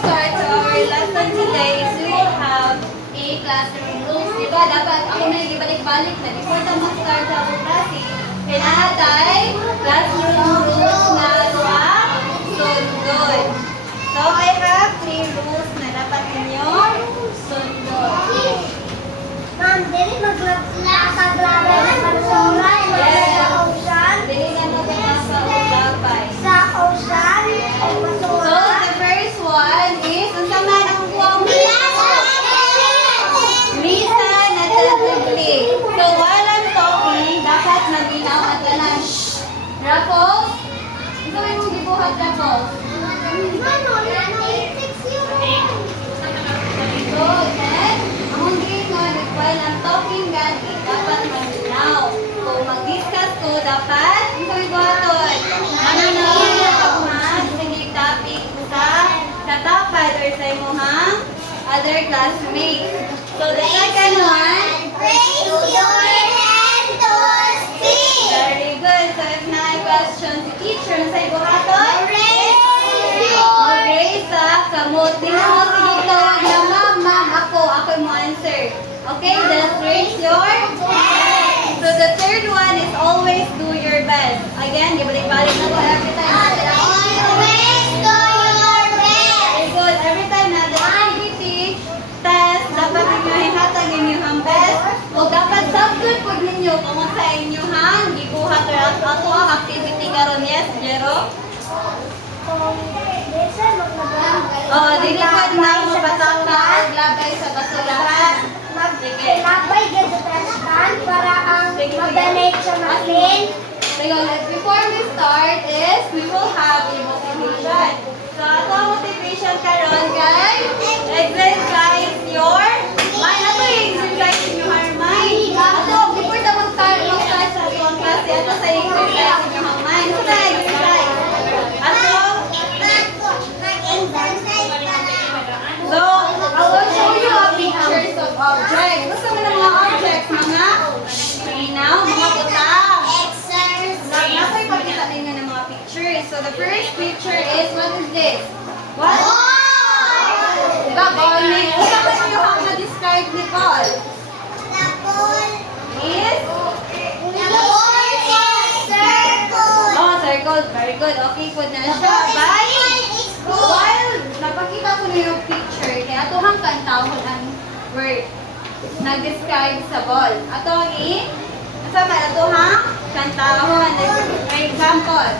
start our lesson today, we will have a classroom rules. Diba, dapat ako na yung ibalik-balik na before na mag-start sa our klase. Kailangan tayo classroom rules na sundod. So, I have 3 rules na dapat ninyo sundod. Ma'am, dili maglaglabay ng persona sa ocean. Dili na maglabay. Sa ocean o So, basura. the first one is, unsa man ang buwang reason attentively. So, while I'm talking, dapat maminaw at tanan. Raffles? Ito yung gibuhat, Raffles. So, then, ang gingon, while I'm talking, gani, dapat maminaw. Kung mag-discuss ko, dapat, ito yung buhaton. Mananaw na ako, ha? Sige, topic sa tapad or sa imuhang other classmates. So, the second one, Raise your hand to speak. very good. So, if na ay question si teacher, sa ibuhaton, mag-raise sa kamot. Tingnan mo, sige, tawag na, ma'am, ako mo answer. Okay, just raise your hand. So, the third one is always do your best. Again, ibalik-balik na ko every time. Always do your best. Very good. Every time na the activity, test, dapat ninyo ihatag inyong best. O dapat sabdol po ninyo kung sa inyong gibuhat or ato ang activity karon. Yes, Jero? Oh, dili pa na mapataka maglabay sa basurahan. Sige. Maglabay gyud sa trash para ang mag-donate sa maklin. So, before we start is, we will have a motivation. So, ato ang motivation karon guys, exercise your mind. Ato yung exercise in your mind. Ato, before na mag-start sa ato klase, ato sa exercise in your mind. So, na exercise. Ato, so, I will show you a pictures of objects. Gusto mo ng mga objects? Mga linaw, mga butang. Nasa ipakita ninyo ng mga pictures. So, the first picture is, what is this? What? Diba, ball name? Kung saan nyo yung ma-describe ni ball? Is? Oh, circle. Very good. Okay, put na siya. While napakita ko na yung picture, kaya ito hang kantahon ang word. Nag-describe sa ball. Ito ang nasama na ito hang kantahon. For example,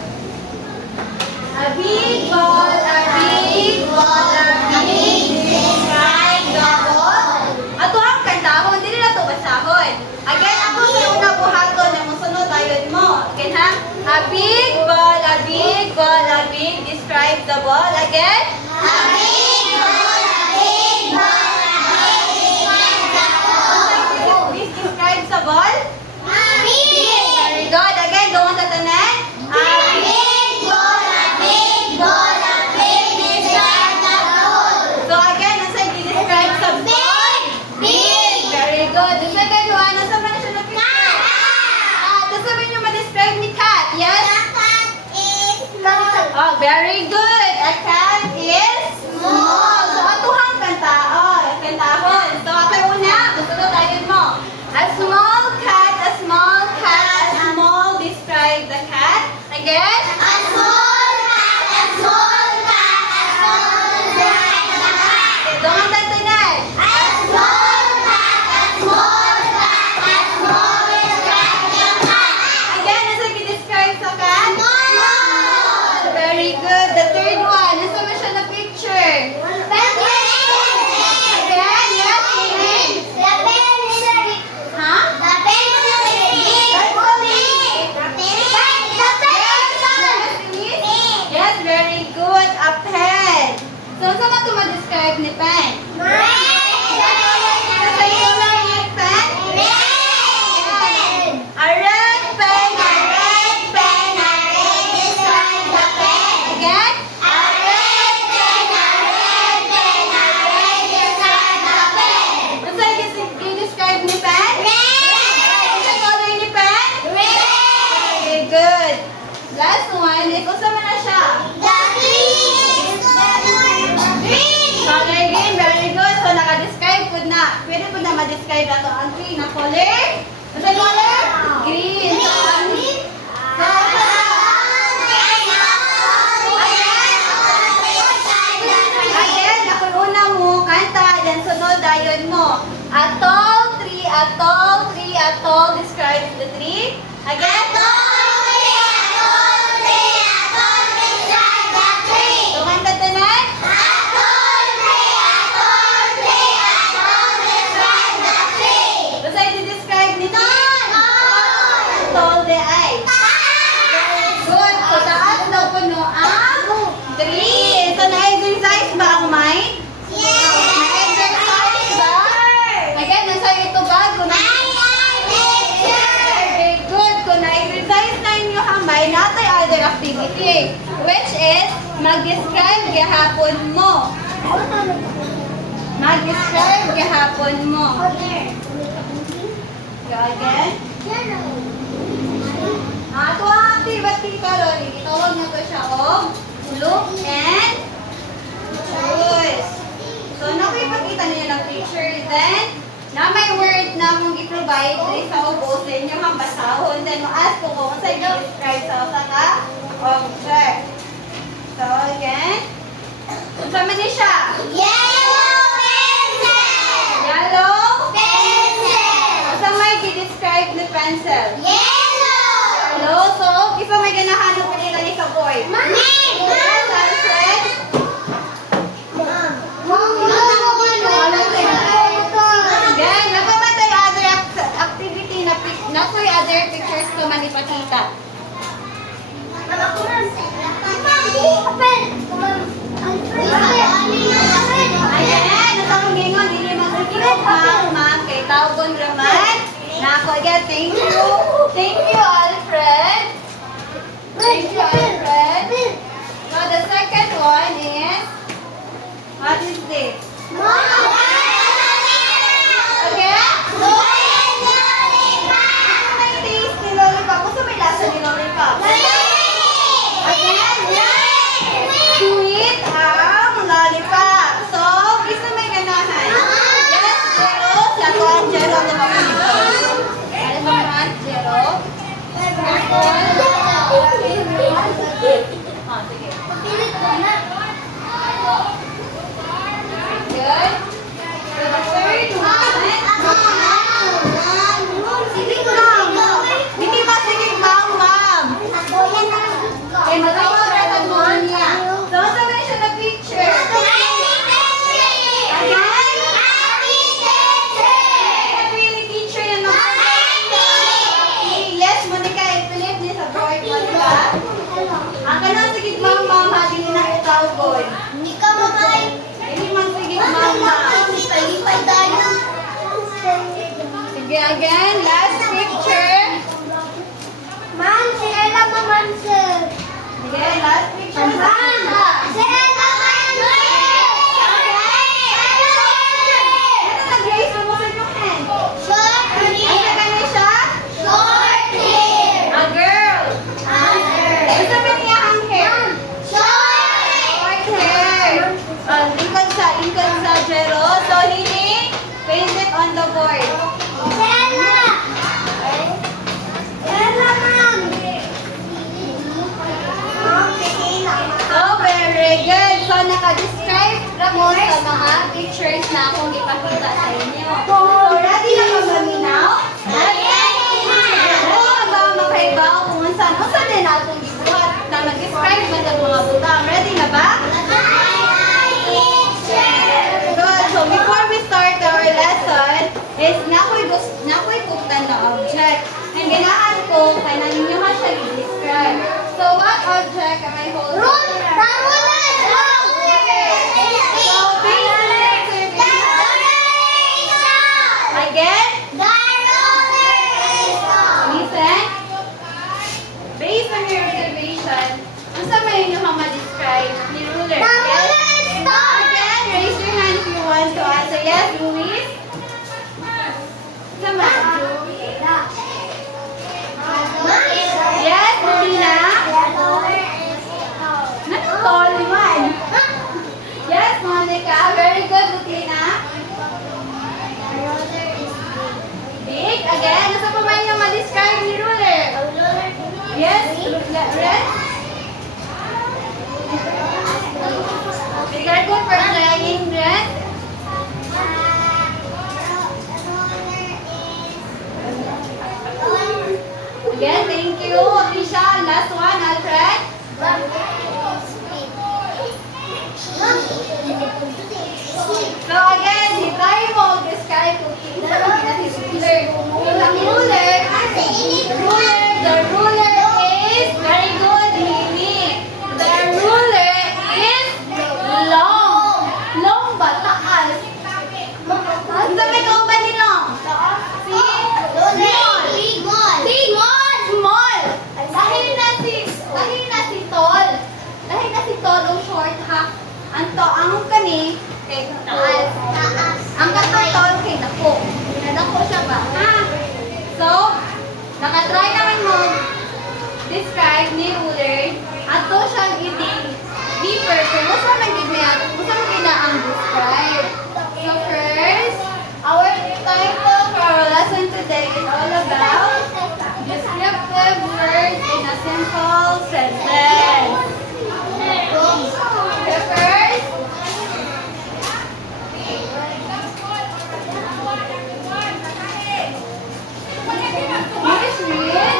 a big ball, a big ball, a big describe the ball. Ito ang kantahon, hindi na ito basahon. Again, ako sa una buhaton na musunod ayun mo. Again ha? A big ball, a big ball, a big describe the ball. Again? Please describe sa ball. Very good. Again, doon sa tanan. So again, nasa i-describe sa ball. Very good. The second one, nasa ba na siya na-picture? Nasa ba nyo ma-describe ni cat? Yes? Oh, very good. A cat is small. So, atuhang kantahon. So, ako una, gusto ko tayo mo. A small cat, a small cat, a small, describe the cat. Again? Doon ang tatanan. Again, nasa i-describe sa cat? Very good. The third one, nasa ba siya na picture? Again, yes, Amy? Ha? Yes, very good. A pen. So, saan ba ito ma-describe ni pen? Nasa iyo lang yung pen? A red pen, a red pen, a red describe the pen. Again? A red pen, a red pen, a red describe the pen. Nasa i-describe ni pen? Nasa color ni pen? Okay, good. Last one is, kung saan na siya? The tree is the green. describe na to ang tree na color. Ano yung color? Green. So, again, ako una mo, kanta, then sunod, ayon mo. A tall tree, a tall tree, a tall, describe the tree. Again. Kumanta tanan. Basta i-describe nito. Tall the eye. Good. So, taas daw puno ang tree. So, na-exercise ba ang mind? Na-exercise ba? Again, nasa ito ba? Very good. Kung na-exercise na inyo ang mind, natay other activity. Which is, mag-describe gihapon mo. Mag-describe gihapon mo. Go again. Ato ang activity karon, itawag na to siya og look and choose. So, nakipagkita niyo ng picture, then, na may word na mong i-provide diri sa ubos, then yung ang basahon, then mo-ask ko kung saan i-describe sa usa ka object. So, again, unsa man ni siya? Yellow? Unsa may i-describe ni pencil? Hello, so, isa may ganahan ng pinila ni sa boy. Yes, Alfred? Again, napamatay other activity na ko'y other pictures ko man ipakita. Ayan, nasakong gingon, hindi magkikita ma'am, kay Taugon Raman. Na ako again, thank you. Thank you, Alfred. Thank you, Alfred. So, the second one is, what is this? Again? May taste ni lollipop. Gusto may lasa ni lollipop? Again? Sweet ang lollipop. So, gusto may ganahan. Yes, Jero. Lato ang Jero na mga nito. Ano ba naman, Jero? Ah, sige. Good. So, the third one. Sige, ma'am. Hindi ba? Sige, ma'am. Okay, mag-awag na mo niya. So, sabi na siya na picture. Again? Really teacher yan no? Yes, Monica, i-flip niya sa board mo, di ba? Ang kanang sige, ma'am, hindi na itawgon. Hindi man sige, ma'am. Sige, again, last picture. Sige, last picture. Ano nag-raise mo sa inyong hand? Ano gani siya? A girl. Ano sabi niya ang hair? Short hair. Lingkod sa Jero. So, Hini, paint it on the board. Oh, very good. So, naka-describe na mo sa mga pictures na akong ipakita sa inyo. So, ready na ba maminaw? Oo, ba makaibaw kung saan din atong gibuhat na mag-describe ba ng mga butang. Ready na ba? Good. So, before we start our lesson, is nakoy kuktan na object. And ganahan ko, kaya na ninyo ha siya i-describe. So, what object am I holding? Again? Listen. Based on your observation, kung saan may inyo ma-describe ni ruler? Again, raise your hand if you want to answer. Yes, Luis? Sama? Yes, Molina? Tall man. Yes, Monica. Very good, Lutina. again. Nasa pa man yung ma-describe ni ruler? Yes? Red? Describe ko for playing red. Again, thank you. Alicia, last one, Alfred. So again, try mo describe kung kinsa ang ruler. Ang ruler, the ruler is very good, Lily. The ruler is long. Long ba? Taas. Ang sabi ko ba ni long? Small. Dahil na si tall o short ha. Ang kani kay taas. Ang katol kay dako. Nadako siya ba? Ha? So, nakatry naman mo describe ni ruler ato siyang deeper. So, musa man gid niya, musa man gid na ang describe. So first, our title for our lesson today is all about descriptive words in a simple sentence. The first, Miss Reed,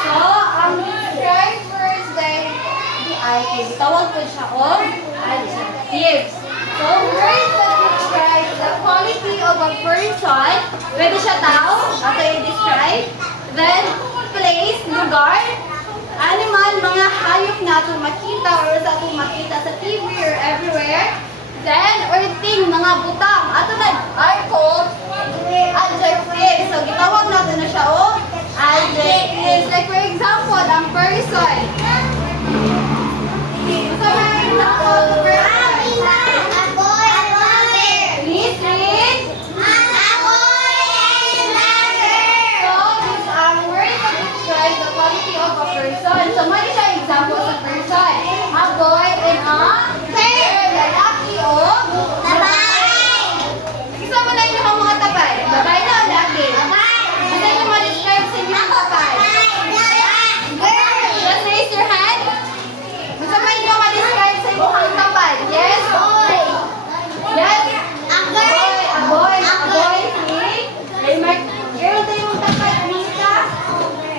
so ang describe words dahil di ay tawag ko siya o adjectives. So words that describe the quality of a person, pwede siya tao, ato i-describe. Then place, lugar, animal, mga hayop na ato makita or sa ato makita sa TV or everywhere. Then, or thing, mga butang, ato na are called adjectives. So gitawag natin na siya o adjectives. Like for example, ang person. So for example, person. Please read. So, these are words that describe the quality of a person. So, mali siya example sa person. A boy and a girl. Lalaki o isa mo na yung mga tabay. Babay na o laki? Ano yung ma-describe sa inyo ang tabay? Just raise your hand. Gusto mo yung ma-describe sa inyo ang tabay? Yes? Yes? A boy, see? Remark, girl, tayo mong tapay, Anita.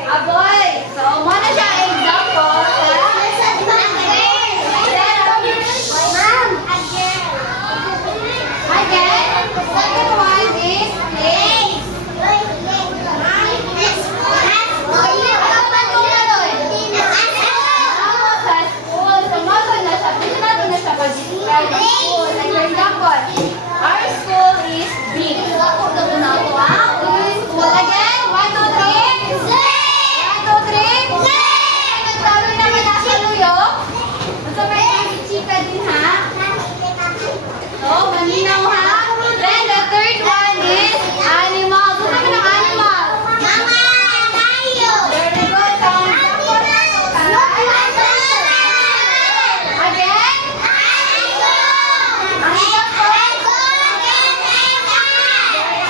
A boy. So, muna siya example sa... Again, second one is place. Sa school. So, muna na siya. Pwede natin na siya mag-describe ang school. Like, for example, our school is big. So, ako na muna ako, ha? School again. 1, 2, 3. 1, 2, 3. Nagsabi naman nasa luyo. Basta may chika din, ha? So, maninaw, ha? Then, the third one is animal. Gusto mo ng animal? Very good. Sound. Again? Ang example?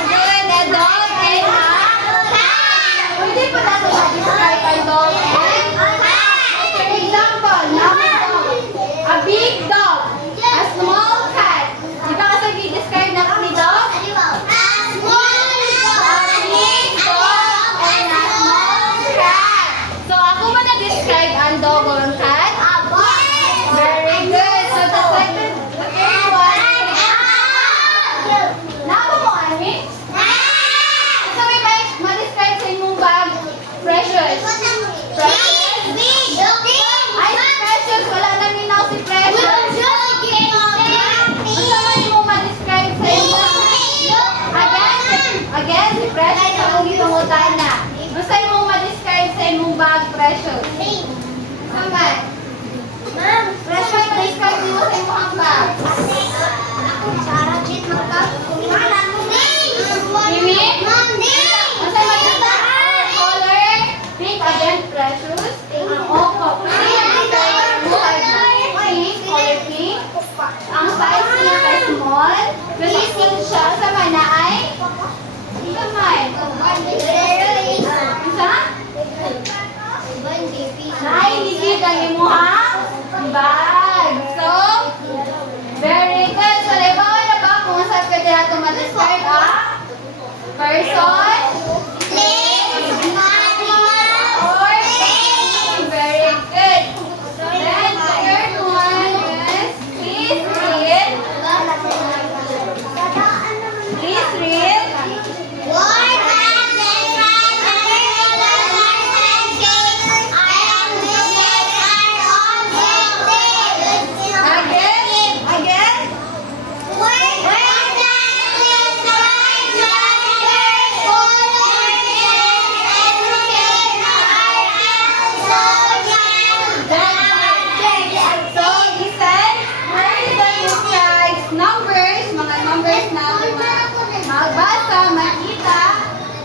Good. A dog and a cat. Pwede po natin mag-describe ang dog and for example, number dog. A big dog. A small cat. Ikaw, ang size niya kay small. Pleasing siya sa mana ay isa man. Isa? Nay, hindi ang imuhang bag. So, very good. So, naibawa na ba kung saan ka dyan ito ma-describe person? Or very good. Then, the third one is please read. Please read. Again. Again. So, listen. Words that describes numbers, mga numbers na magbasa, makita,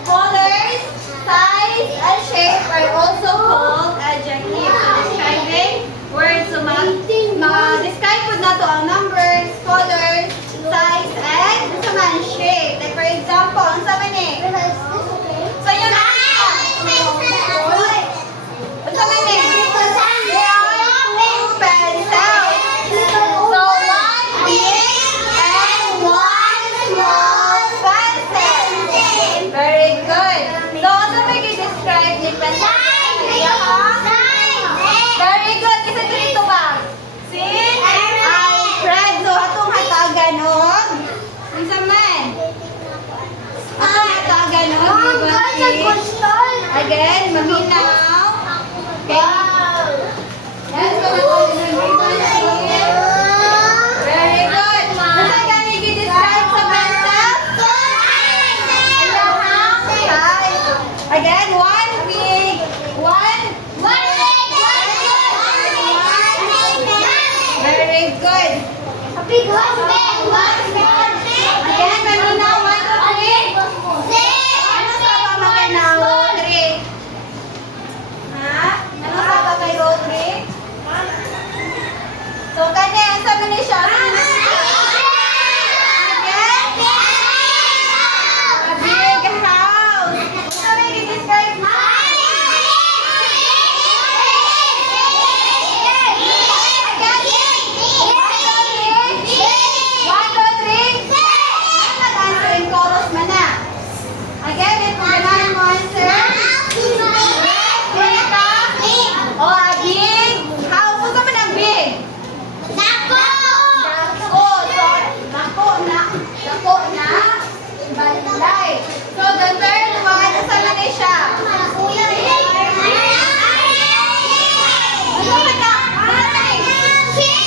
colors, size, and shape are also called adjectives. So, describing words. So, ma-describe po na to ang numbers, colors, size, and sa man shape. Like, for example, ang sa mani. So, yun na. Ang sa mani. There are two pencils. So, one big and one small pencil. Very good. So, ano may i-describe ni pencil? Very good. Kasi dito ba? See? Alfred. So, atong hatagan og. Ang sa man. Atong hatagan og. Again, maminaw. Okay. Yan, so very good. Ano gani i-describe sa pencil? Size. Again, one big, one. Very good. Again, maminaw, 1, 2, 3. Ano sa ba maganaw? 3. Ha? Ano sa ba kay road 3? So, kanya, ang sabi ni siya. Again? A big house. Ano may i-describe mo? Again, ito ganahan mo answer. Oh, a big house. Ano man ang big? Nako. Nako na. Balay. So, the third one, nasa na ni siya? Ano man na? Again, ito man ang big.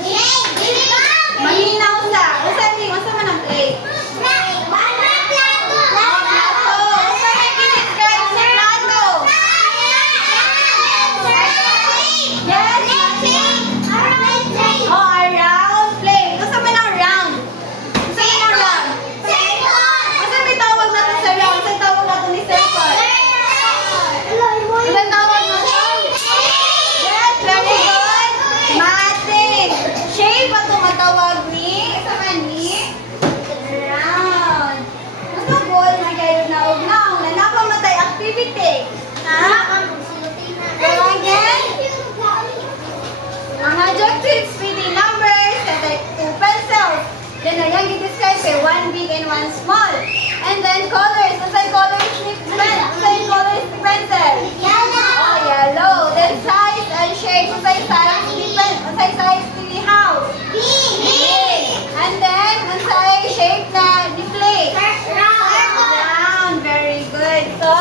Again? Mahinaw sa. Asa man ang plate? Plato. Asa may i-describe sa plato? Yes. Oh, a round plate. Asa man ang round? Asa man ang round? Asa may tawag natin sa round? Asa tawag natin ni circle? Asa tawag natin? Yes, very good. Mating. Shape ato matawag ni? Asa man ni? Round. Asa goal na kayo na ugnaw? Na napamatay activity. Ha? So again, ang adjectives pwede numbers, like 2 pencils. Then ayan i-describe kay 1 big and 1 small. And then colors. Asay colors ni pencil? Asay colors ni pencil? Oh, yellow. Then size and shape. Asay size ni pencil? Asay size ni house? Big. And then, asay shape na ni plate? Round. Very good. So,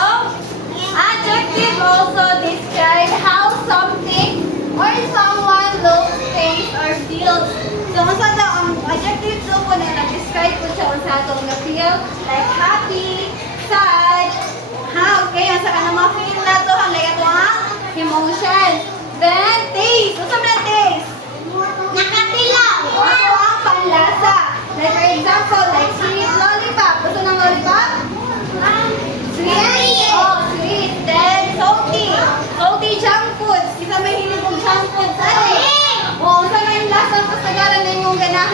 adjective also describe how something or someone looks, tastes, or feels. So, unsa daw ang adjective do po na nag-describe po siya unsa atong na-feel, like happy, sad, ha, okay, unsa ka na ma-feel na to, ang like ato ang emotion. Then, taste. Unsa man ang taste? Ito ang panlasa. Like, for example, like sweet lollipop. Gusto ng lollipop? Sweet. Oh, sweet. Then, salty. Salty junk foods. Isa may hilig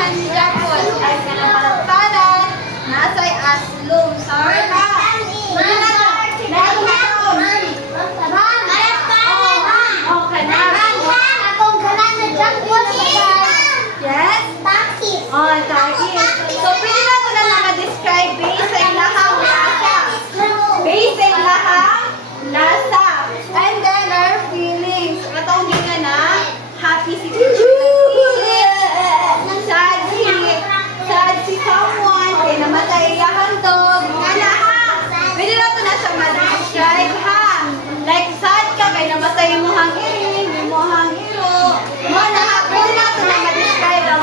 Atuhan Japon. Ay ka na palagpanan. Nasa'y aslum. Sorry ka. Yes? Oh, takis. So, pwede na ito na ma-describe based sa ilahang lasa. Based sa ilahang lasa. And then, our feelings. Katong ganyan na, happy si teacher. Sad si someone. Kaya namatay ilahang to. Ganyan ha. Pwede na ito na siya ma-describe ha. Like, sad ka, kaya namatay mo hang iring, mo hang iro. Mana ha, pwede na ito na ma-describe ang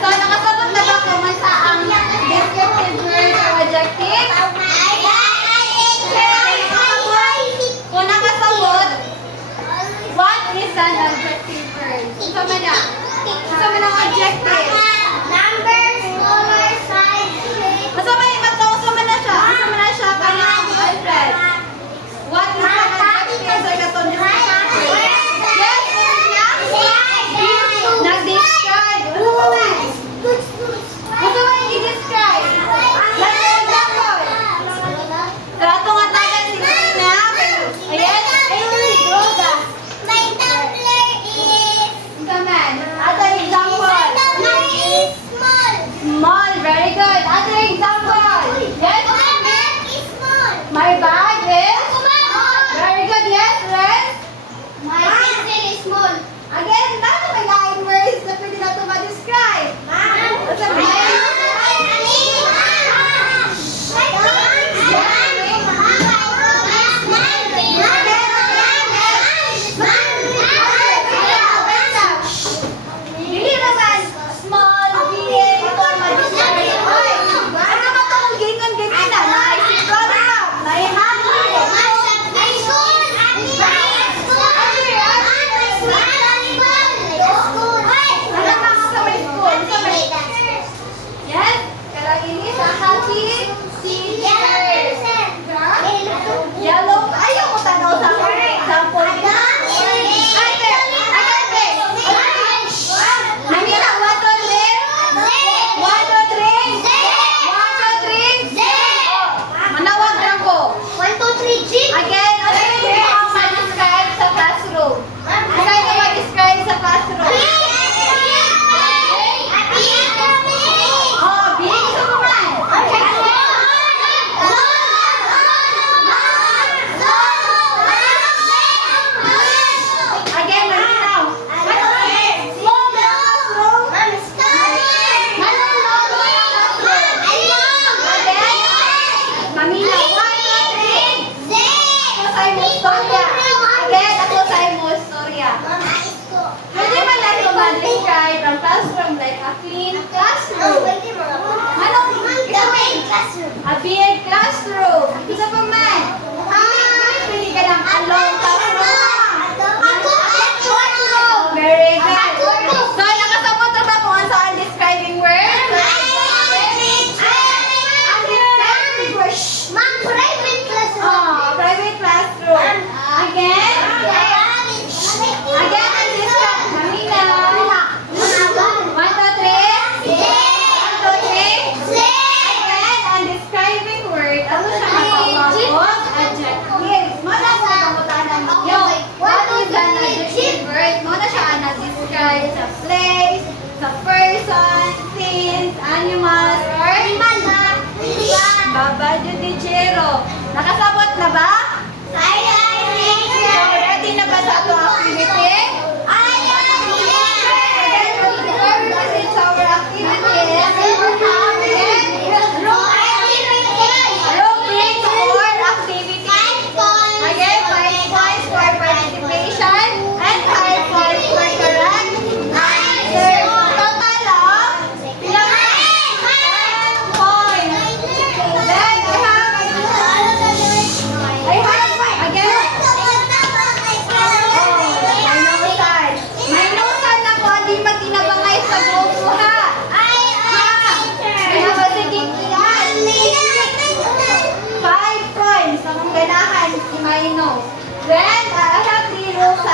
So, nakasagot na ba kung sa ang descriptive word or adjective? Kung nakasagot, what is an adjective word? Isa man na. Isa man ang adjective. Asa man yung matong, asa man na siya. Asa man na siya kanyang boyfriend. What is an adjective or katong descriptive word? Yes, nag-describe. Asa man yung i-describe? Let's go, example. So, atong atagan si Nina. Ayan, Rosa. Isa man. Atong example. Small, very good. Other example. Yes, my bag is very good. Yes, Ren. Again, nasa may line words na pwede na ito ma-describe. What's a Dili naman small, big, ito ang ma-describe. Oy, ano ba itong gingon-gingon na? Naisip ko na ba? Yes? Karagini sa happy teachers. Yellow. Ayaw mo tanaw sa example. Amina, 1, 2, 3. Manawag lang ko. Again, ano yung ang ma-describe sa classroom? Ano yung ma-describe sa classroom? Oh, big sa kuman. Again, malinaw. Small classroom. Mamina, 1, 2, 3. Ako sa imo storya. Again, ako sa imo storya. Pwede man lang ito ma-describe ang classroom like a clean classroom. Anong a big classroom? Isa pa man. Pwede ka ng alone classroom. Very good. So, nakasabot na ba kung ano saan describing word? Ang describing word. Oh, private classroom. Again? Again, ang describe. Mamina. 1, 2, 3. 1, 2, 3. Again, ang describing word. Ano siya nakawagod? Adjective. Muna ko nagkamutanan ninyo. What is an adjective word? Muna siya ang nag-describe sa place, sa person, things, animals, or Baba Judicero. Nakasabot na ba? So, ready na ba sa ito activity? Again, before we proceed to our activities, rubrics for activities. Again, 5 points for participation and 5 points for correct answer. Total of 10 points. Then, I have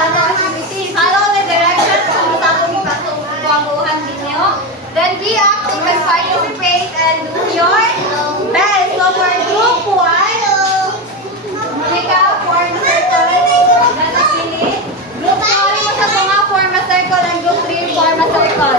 ano activity. Follow the directions kung saan kung ipatubuhan ninyo. Then be active and participate and do your best. So for group 1, Mika, form circle. Nanapili. Group 2, mo sa mga form a circle. And group 3, form a circle.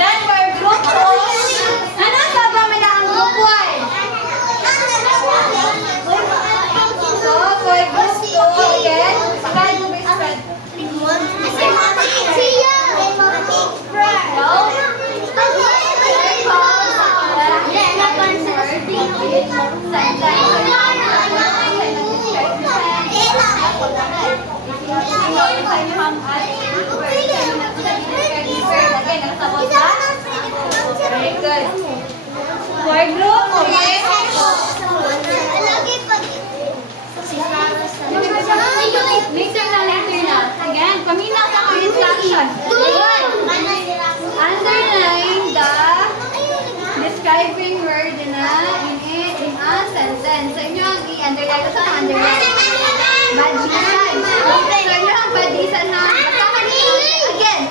Then for group 2, ano sabi mo na ang group 1? So for group 2, again, spread mo ba spread? Very good. For group 3, mixer na letter na. Again, paminaw sa mga instruction. Underline the describing word in a sentence. So inyo ang i-underline sa underline. Badisan. So inyo ang badisan na basahan niyo. Again,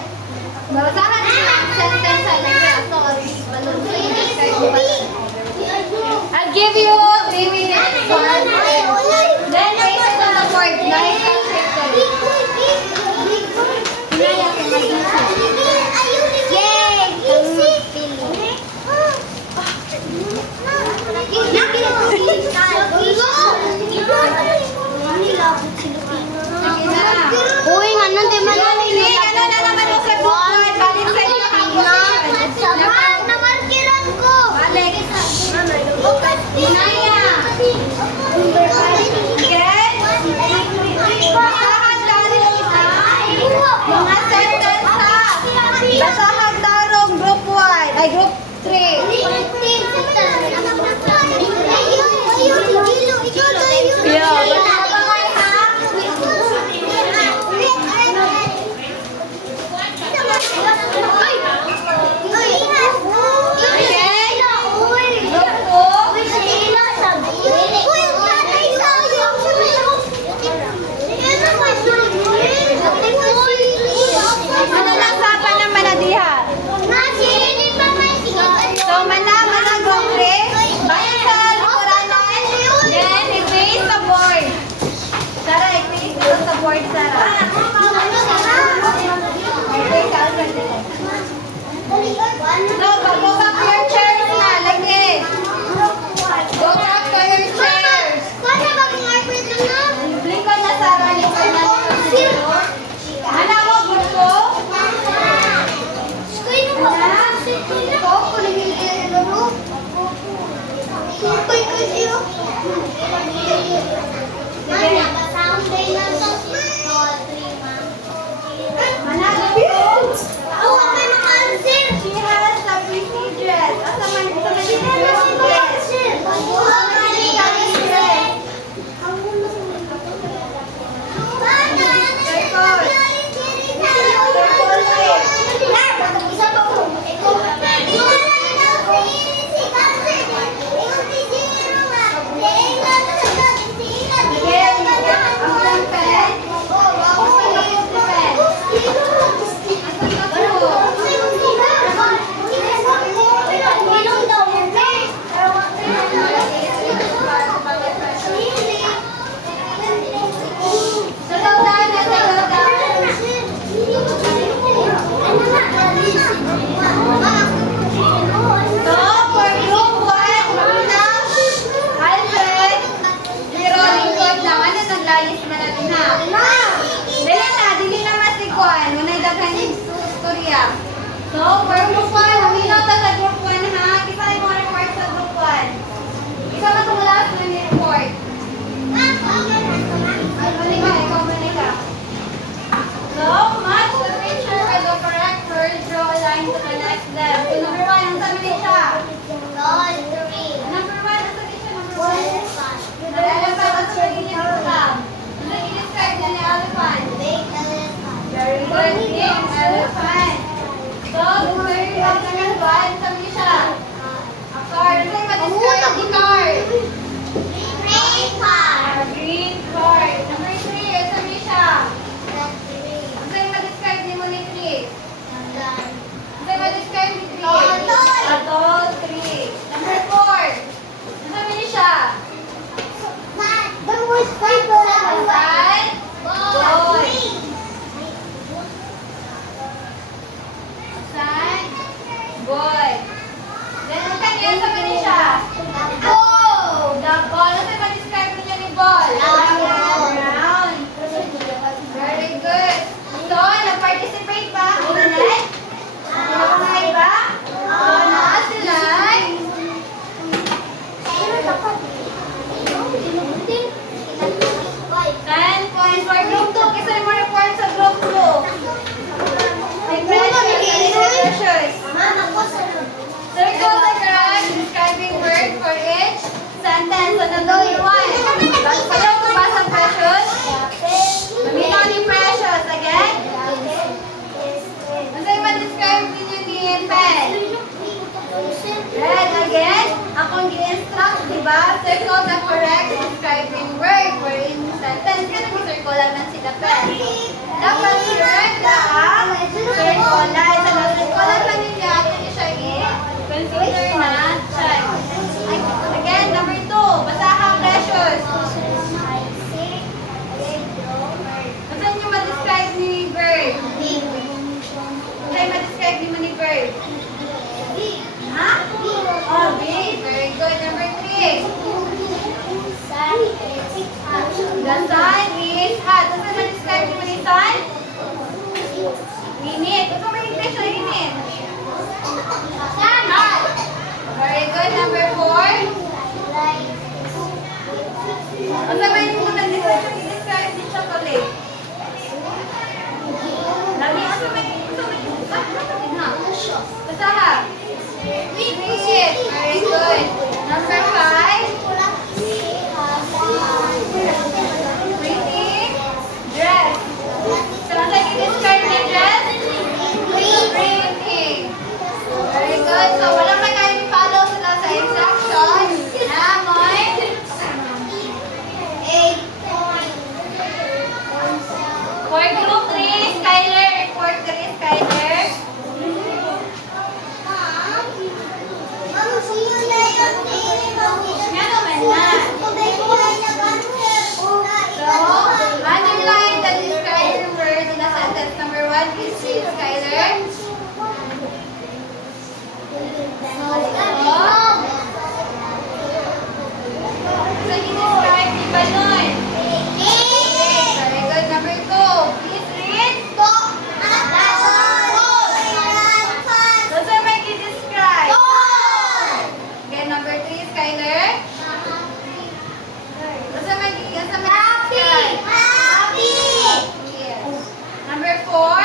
basahan niyo ang sentence sa letter. So, I'll give you 3 minutes. Then wait on the board. Nice and shifted. Pinaya ko mag-isip. Uy, nga nun, di man Ano na naman yung sa group 1? Balik sa inyo ang position. namarkiran ko. Balik. Pinaya. Again. Basahan tarong mga sentence ha. Basahan tarong group 1. Ay, group 3. Ano lang sapa ng manadiha? So, malaman ang group 3. Bayan sa lukuranan. Then, i-face the board. Sara, i-face dito sa board, Sara. I-face ka, Alfred. So, go back to your chairs na. Lagi. Go back to your chairs. Likod na, Sara. Likod na. Manawag mo ko. Manawag mo. She has a preceding card? Green card. Green card. Number 3, asa ni siya? Ano yung ma-describe ni mo ni 3? Ano yung ma-describe ni 3? Totol. Totol, 3. Number 4. Ano ni siya? There was people. Saan? Boy. Saan? Boy. Then, ang kanya, sabi ni siya? Ball. The ball. Ano yung ma-describe niya ni ball? Brown. Very good. So, nag-participate ba? Ulit? Nakakay ba? So, naa sila. 10 points for group 2. Kisa mo report sa group 2. Precious. Circle the graph describing word for each sentence. So, number 1. Ayaw ko ba sa precious? Mamino ni precious. Again? Ano yung ma-describe ninyo ni Pen? Red again. Akong gi-instruct, diba? Circle the correct describing word for in sentence. Ganun i-circle lang ng sila Pen. Dapat sure na ang circle na. Isa na circle lang na ninyo. Ato niyo siya i-consider na check. Again, number 2. Basahang precious. Saan niyo ma-describe ni bird? Saan ma-describe ni mo ni bird? Ha? Oh, big. Very good. Number 3. The sun is hot. Saan ma-describe ni mo ni sun? Init. Ito may English na init. Hot. Very good. Number 4. Ano ba yung muna describe ni chocolate? Lami, ano ba Basaha. Sweet. Very good. Number 5. Pretty. Dress. So, ano yung describe ni dress? Pretty. Very good. So, walang na kayo follow sila sa instruction. Namoy. 8 points. For group 3, Skyler. For 3, Skyler. Nga naman na. So, underline the describing word in the sentence. Number 1, please read, Skyler. So, i-describe ni Balon. Very good. Number 2, please read. So, saan may i-describe? Okay, number 3, Skyler. So, saan may i-describe? Yes. Number 4, one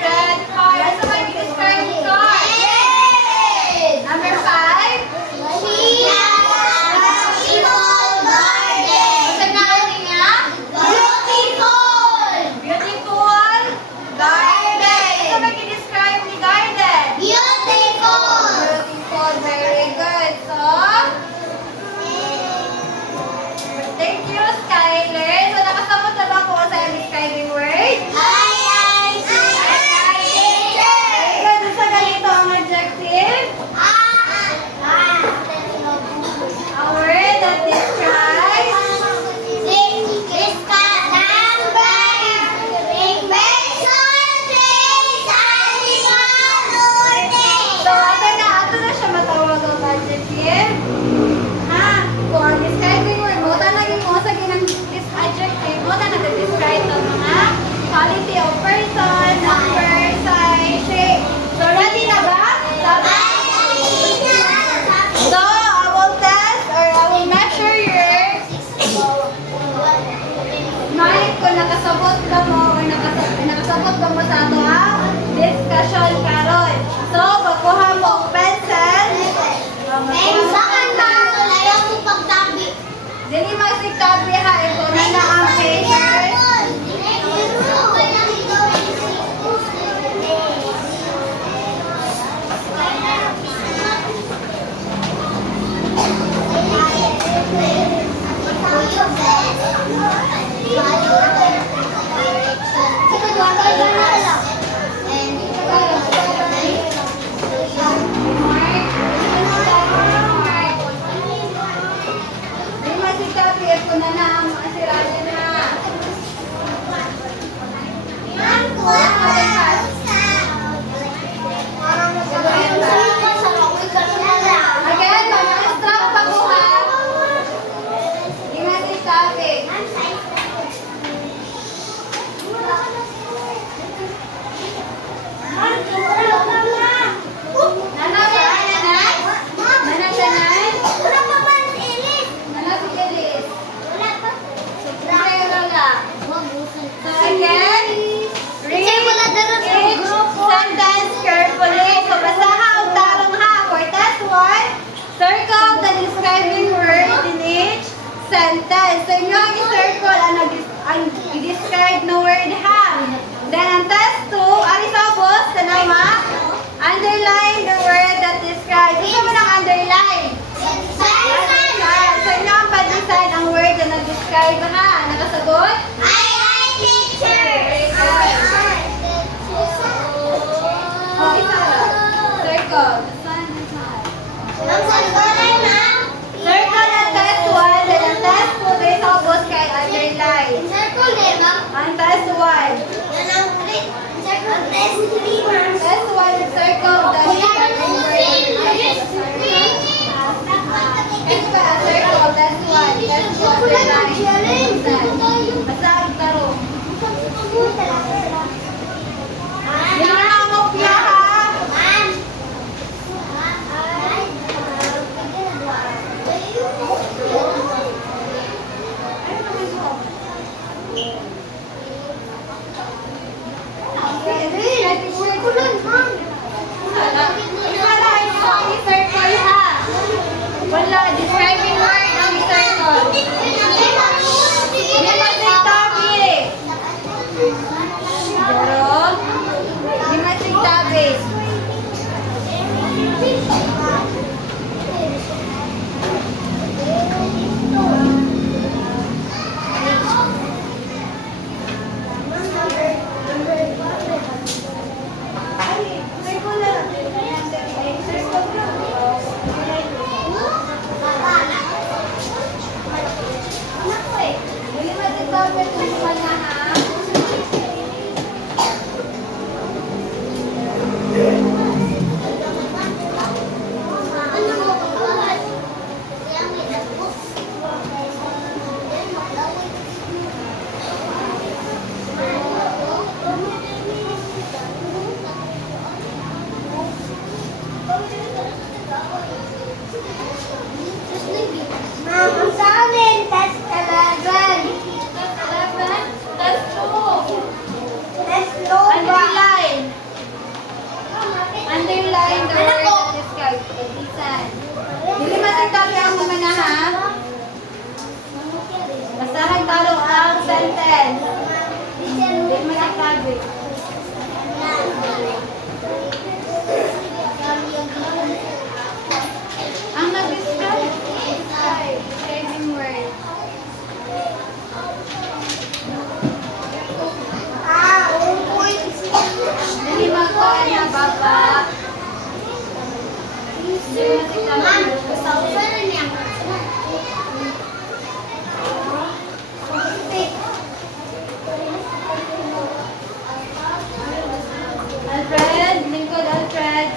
red car. So, may i-describe ni car? Number 5, saan na ano niya? Beautiful garden. So, may i-describe ni garden? Beautiful, very good. So, thank you, Skyler. So, nakasabot na ba po sa describing word? Very good. So, ganito ang adjective. A word that describes. So, ato na siya matawag ang adjective. Ha? Kung ang describing word mo, tanagin mo sa ginang this adjective mo, na nag-describe ng mga quality of person, number, size, shape. So, ready na ba? So, I will test or I will measure your mind kung nakasabot ka mo or nakasabot ka mo sa ato ang discussion karon. So, pagkuha mo ang pencil. Dili magsigtabi ha, ito na na ang paper. Circle the describing word in each sentence. So, inyo ang i-circle ang i-describe na word ha. Then, ang test 2, ang isabos, tanawa, underline the word that describes. Ito mo ng underline. So, inyo ang pa-design ang word na nag-describe ha. Nakasagot? Oh, isa. Circle. Circle ang test 1, then ang test 2, then isabos kay underline. Ang test 1. Test 1, circle the describing word. Test pa, circle, test 1. Test 2, underline. Basta ang tarong. Hindi na ang opya ha. Wala, describing word ang circle. Hindi masigtabi. Pero, hindi masigtabi. Hindi masigtabi kung wala ha. Test 11. Test 2. Test low. Underline. Underline the word that describes. Edisan. Hindi masigtabi ang mga na ha. Basahan talo ang sentence. Hindi masigtabi. Ang nag-describe. Describing word. Hindi magkuhan na baba. Hindi masigtabi. Alfred, lingkod Alfred.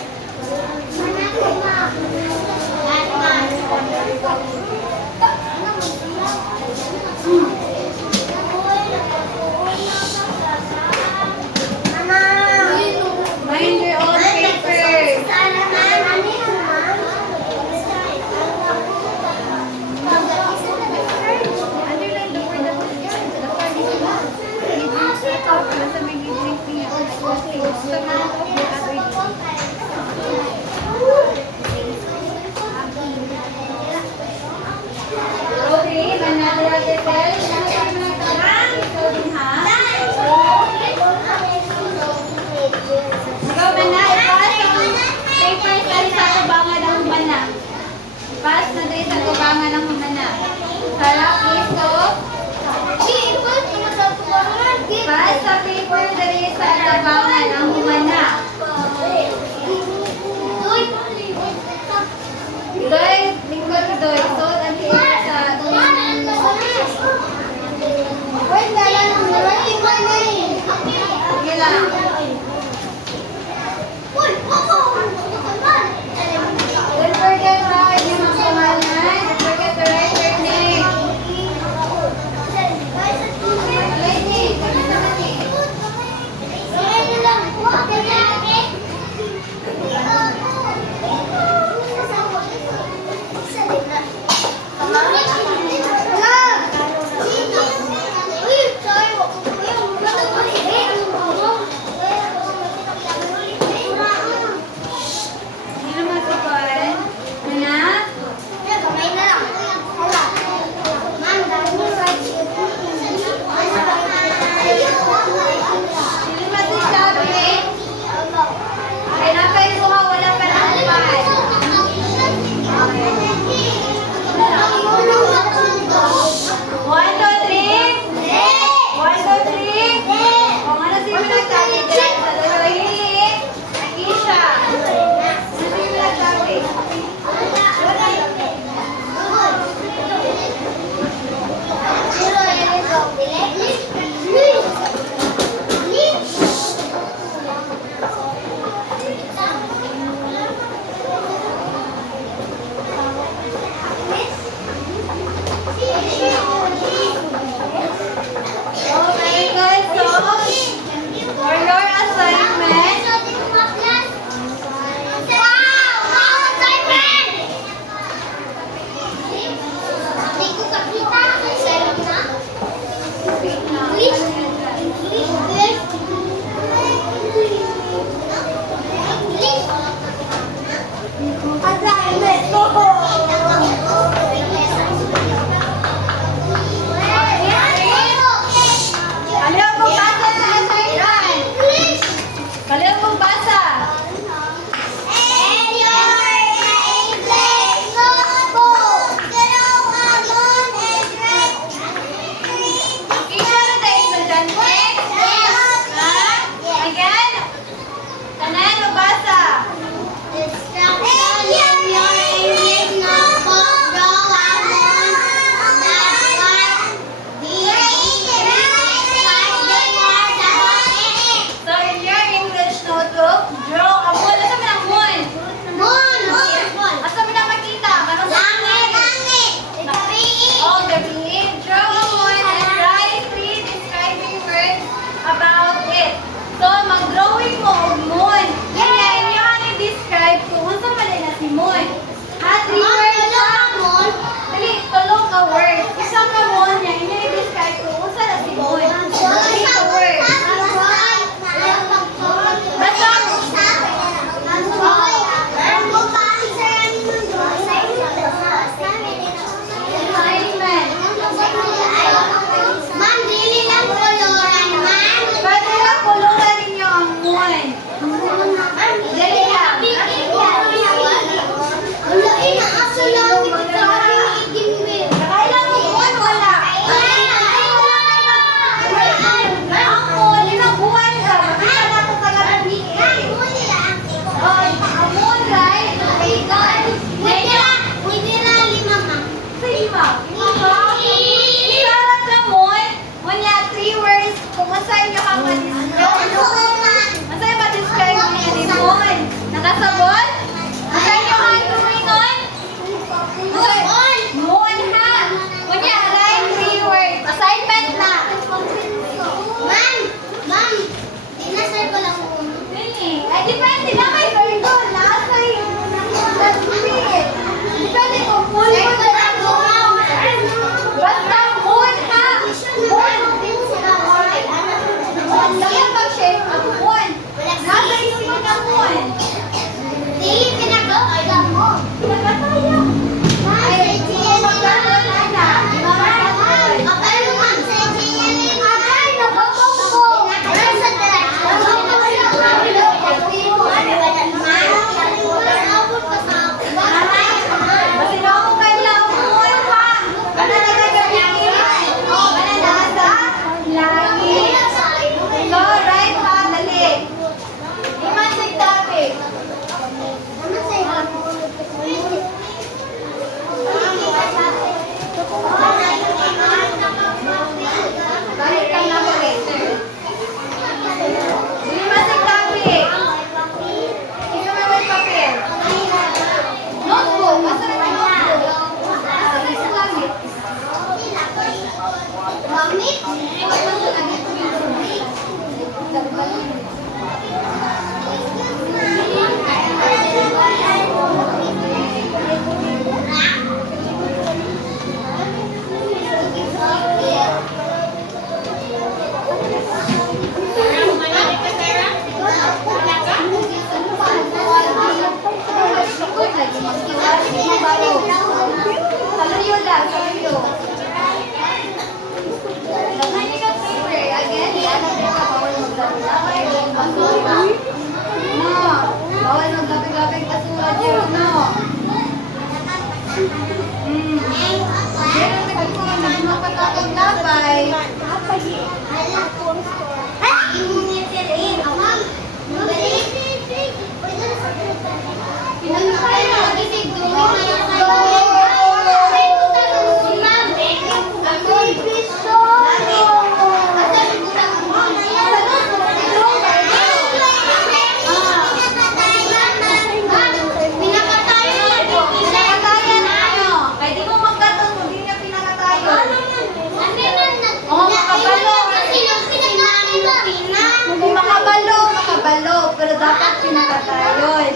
Mind your own papers. Underline the word that describes. The word is not. Nasa may link niya. Okay, manalo natin. Ikaw man na, ipas ang papers dali sa kubangan ng humana. Ipas na dali sa kubangan ng humana. Kala, please, go. Ipas sa paper dali sa kubangan ng humana. Doy, lingkod doy. So, ang paper sa sige lang. Don't forget ha, yung mga pangalan. Don't forget to write your name. Mami? Saluyo lang, saluyo. Nagmani ka paper. Again, alam mo ka, bawal magdabig-dabig. Basura. No. Bawal magdabig-dabig basura, Jero. No. Jero, nagkakita na makatakot dabay. Pinagkakaya na, gisig doon. Pinakatayan tayo. Kaya di mo magkatong kung di niya pinakatayan. Oo, makabalo. Makabalo. Pero dapat pinakatayon.